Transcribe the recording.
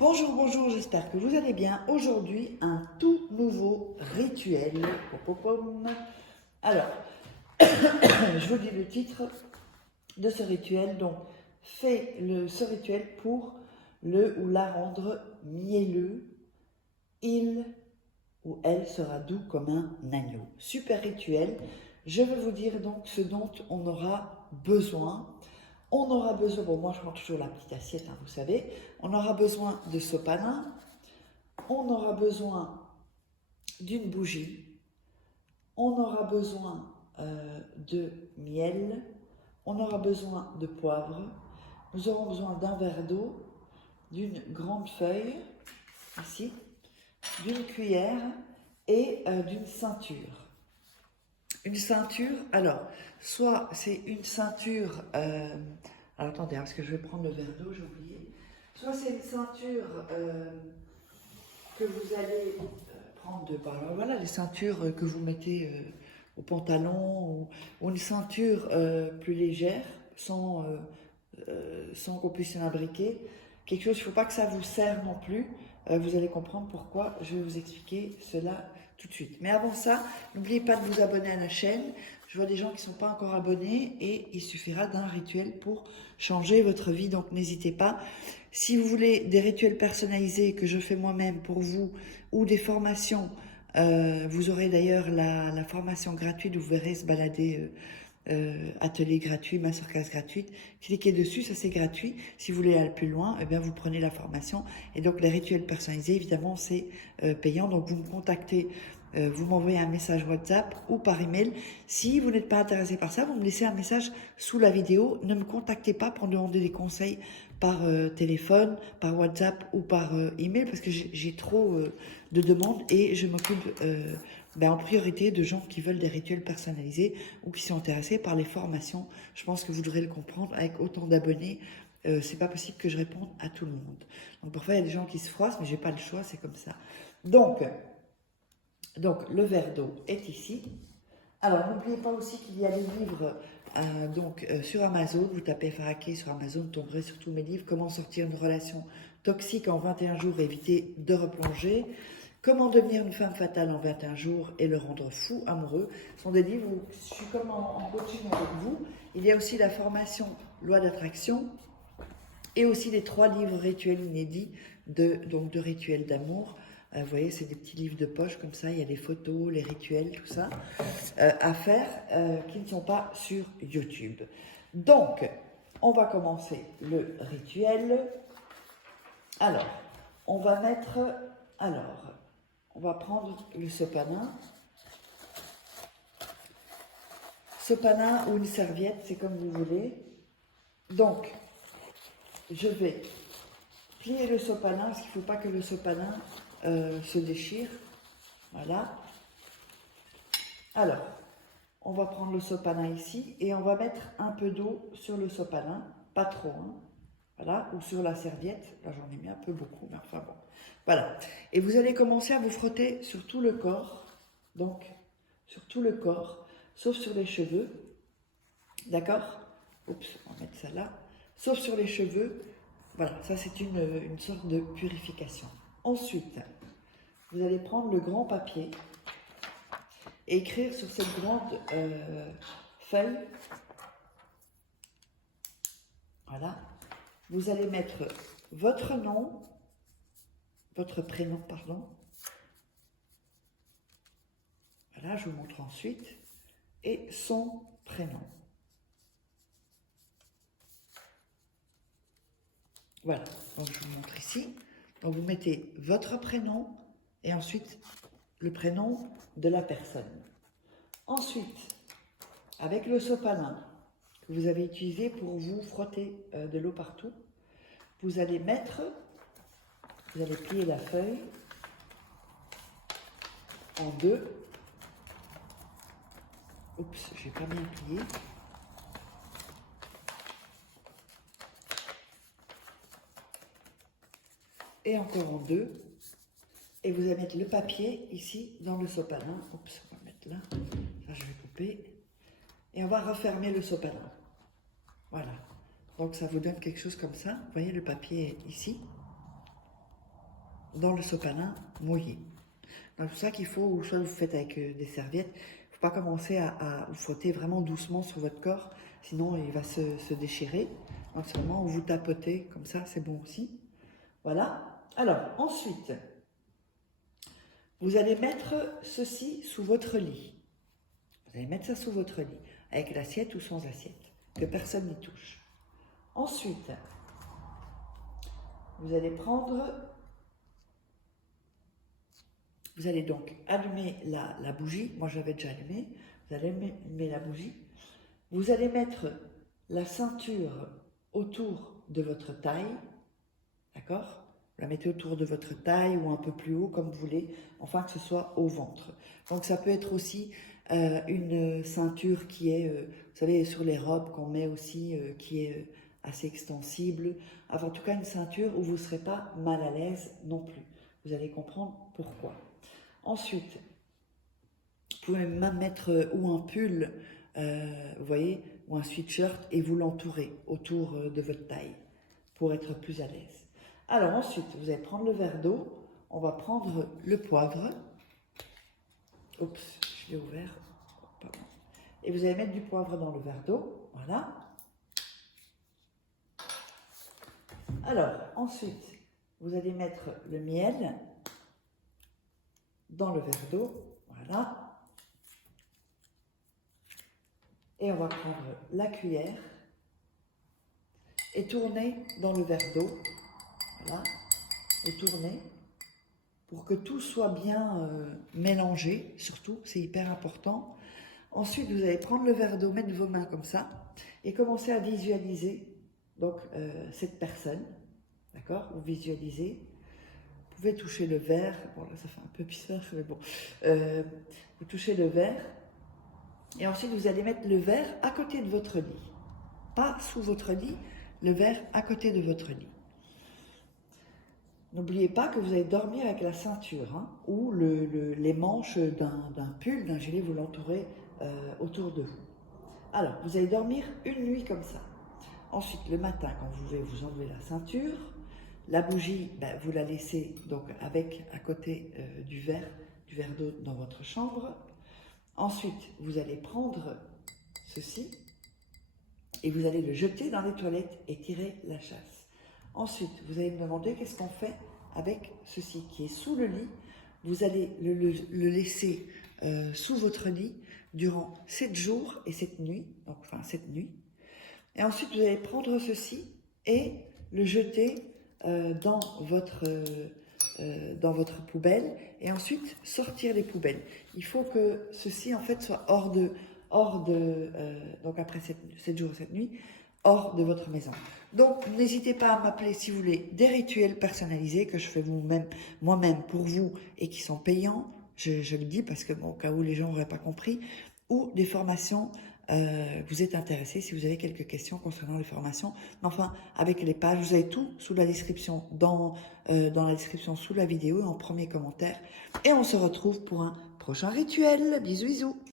Bonjour, bonjour, j'espère que vous allez bien. Aujourd'hui, un tout nouveau rituel. Alors, je vous dis le titre de ce rituel. Donc, ce rituel pour le ou la rendre mielleux. Il ou elle sera doux comme un agneau. Super rituel. Je vais vous dire donc ce dont on aura besoin. On aura besoin, bon moi je prends toujours la petite assiette, hein, vous savez, on aura besoin de sopalin, on aura besoin d'une bougie, on aura besoin de miel, on aura besoin de poivre, nous aurons besoin d'un verre d'eau, d'une grande feuille, ici, d'une cuillère et d'une ceinture. Une ceinture, alors, soit c'est une ceinture, alors attendez, hein, parce que je vais prendre le verre d'eau, j'ai oublié. Soit c'est une ceinture que vous allez prendre alors voilà, les ceintures que vous mettez au pantalon, ou une ceinture plus légère, sans qu'on puisse l'imbriquer. Quelque chose, il ne faut pas que ça vous serre non plus. Vous allez comprendre pourquoi, je vais vous expliquer cela tout de suite. Mais avant ça, n'oubliez pas de vous abonner à la chaîne. Je vois des gens qui ne sont pas encore abonnés et il suffira d'un rituel pour changer votre vie, donc n'hésitez pas. Si vous voulez des rituels personnalisés que je fais moi-même pour vous ou des formations, vous aurez d'ailleurs la formation gratuite où vous verrez se balader atelier gratuit, masterclass gratuite. Cliquez dessus, ça c'est gratuit. Si vous voulez aller plus loin, eh bien vous prenez la formation. Et donc les rituels personnalisés, évidemment, c'est payant. Donc vous me contactez, vous m'envoyez un message WhatsApp ou par email. Si vous n'êtes pas intéressé par ça, vous me laissez un message sous la vidéo. Ne me contactez pas pour demander des conseils par téléphone, par WhatsApp ou par email parce que j'ai trop de demandes et je m'occupe en priorité de gens qui veulent des rituels personnalisés ou qui sont intéressés par les formations. Je pense que vous devrez le comprendre, avec autant d'abonnés, c'est pas possible que je réponde à tout le monde. Donc parfois il y a des gens qui se froissent, mais j'ai pas le choix, c'est comme ça. Donc le verre d'eau est ici. Alors n'oubliez pas aussi qu'il y a des livres sur Amazon. Vous tapez Faraké sur Amazon, vous tomberez sur tous mes livres. Comment sortir une relation toxique en 21 jours et éviter de replonger. Comment devenir une femme fatale en 21 jours et le rendre fou amoureux. Ce sont des livres où je suis comme en coaching avec vous. Il y a aussi la formation Loi d'attraction et aussi les 3 livres rituels inédits de rituels d'amour. Vous voyez, c'est des petits livres de poche comme ça, il y a les photos, les rituels, tout ça, à faire qui ne sont pas sur YouTube. Donc, on va commencer le rituel. Alors, on va prendre le sopalin. Sopalin ou une serviette, c'est comme vous voulez. Donc, je vais plier le sopalin, parce qu'il ne faut pas que le sopalin se déchire. Voilà. Alors, on va prendre le sopalin ici et on va mettre un peu d'eau sur le sopalin, pas trop, hein. Voilà, ou sur la serviette. Là, j'en ai mis un peu beaucoup, mais enfin bon. Voilà. Et vous allez commencer à vous frotter sur tout le corps. Donc, sur tout le corps, sauf sur les cheveux. D'accord? Oups, on va mettre ça là. Sauf sur les cheveux. Voilà, ça c'est une sorte de purification. Ensuite, vous allez prendre le grand papier et écrire sur cette grande feuille. Voilà. Vous allez mettre votre nom, votre prénom, pardon. Voilà, je vous montre ensuite. Et son prénom. Voilà, donc je vous montre ici. Donc vous mettez votre prénom et ensuite le prénom de la personne. Ensuite, avec le sopalin que vous avez utilisé pour vous frotter de l'eau partout, vous allez plier la feuille en 2. Oups, je n'ai pas bien plié. Et encore en 2. Et vous allez mettre le papier ici dans le sopalin. Oups, on va mettre là. Ça, je vais couper. Et on va refermer le sopalin. Voilà. Donc ça vous donne quelque chose comme ça. Vous voyez le papier ici. dans le sopalin mouillé. Donc, c'est pour ça qu'il faut, ou soit vous faites avec des serviettes, il ne faut pas commencer à vous frotter vraiment doucement sur votre corps, sinon il va se déchirer. Donc seulement vous tapotez comme ça, c'est bon aussi. Voilà. Alors ensuite, vous allez mettre ceci sous votre lit. Vous allez mettre ça sous votre lit, avec l'assiette ou sans assiette, que personne n'y touche. Ensuite, vous allez donc allumer la bougie. Moi, j'avais déjà allumé. Vous allez allumer la bougie. Vous allez mettre la ceinture autour de votre taille. D'accord? Vous la mettez autour de votre taille ou un peu plus haut, comme vous voulez, enfin que ce soit au ventre. Donc, ça peut être aussi une ceinture qui est, vous savez, sur les robes qu'on met aussi, qui est assez extensible. Enfin, en tout cas, une ceinture où vous ne serez pas mal à l'aise non plus. Vous allez comprendre pourquoi. Ensuite, vous pouvez même mettre ou un pull, vous voyez, ou un sweatshirt et vous l'entourer autour de votre taille pour être plus à l'aise. Alors ensuite, vous allez prendre le verre d'eau, on va prendre le poivre. Oups, je l'ai ouvert. Pardon. Et vous allez mettre du poivre dans le verre d'eau, voilà. Alors ensuite, vous allez mettre le miel dans le verre d'eau, voilà. Et on va prendre la cuillère et tourner dans le verre d'eau, voilà, et tourner pour que tout soit bien mélangé, surtout, c'est hyper important. Ensuite, vous allez prendre le verre d'eau, mettre vos mains comme ça et commencer à visualiser donc cette personne, d'accord? Vous visualisez. Vous pouvez toucher le verre, bon là ça fait un peu bizarre, mais bon, vous touchez le verre, et ensuite vous allez mettre le verre à côté de votre lit, pas sous votre lit, le verre à côté de votre lit. N'oubliez pas que vous allez dormir avec la ceinture, hein, ou les manches d'un pull, d'un gilet, vous l'entourez autour de vous. Alors, vous allez dormir une nuit comme ça. Ensuite, le matin, quand vous voulez, vous enlevez la ceinture. La bougie, ben, vous la laissez donc avec à côté du verre d'eau dans votre chambre. Ensuite, vous allez prendre ceci et vous allez le jeter dans les toilettes et tirer la chasse. Ensuite, vous allez me demander qu'est-ce qu'on fait avec ceci qui est sous le lit. Vous allez le laisser sous votre lit durant 7 jours et 7 nuits, donc enfin 7 nuits. Et ensuite, vous allez prendre ceci et le jeter dans votre poubelle et ensuite sortir les poubelles. Il faut que ceci en fait soit donc après 7 jours, 7 nuits, hors de votre maison. Donc n'hésitez pas à m'appeler si vous voulez des rituels personnalisés que je fais moi-même pour vous et qui sont payants, je le dis parce que bon, au cas où les gens n'auraient pas compris, ou des formations. Vous êtes intéressé, si vous avez quelques questions concernant les formations, enfin avec les pages, vous avez tout sous la description, dans la description sous la vidéo, en premier commentaire. Et on se retrouve pour un prochain rituel. Bisous, bisous.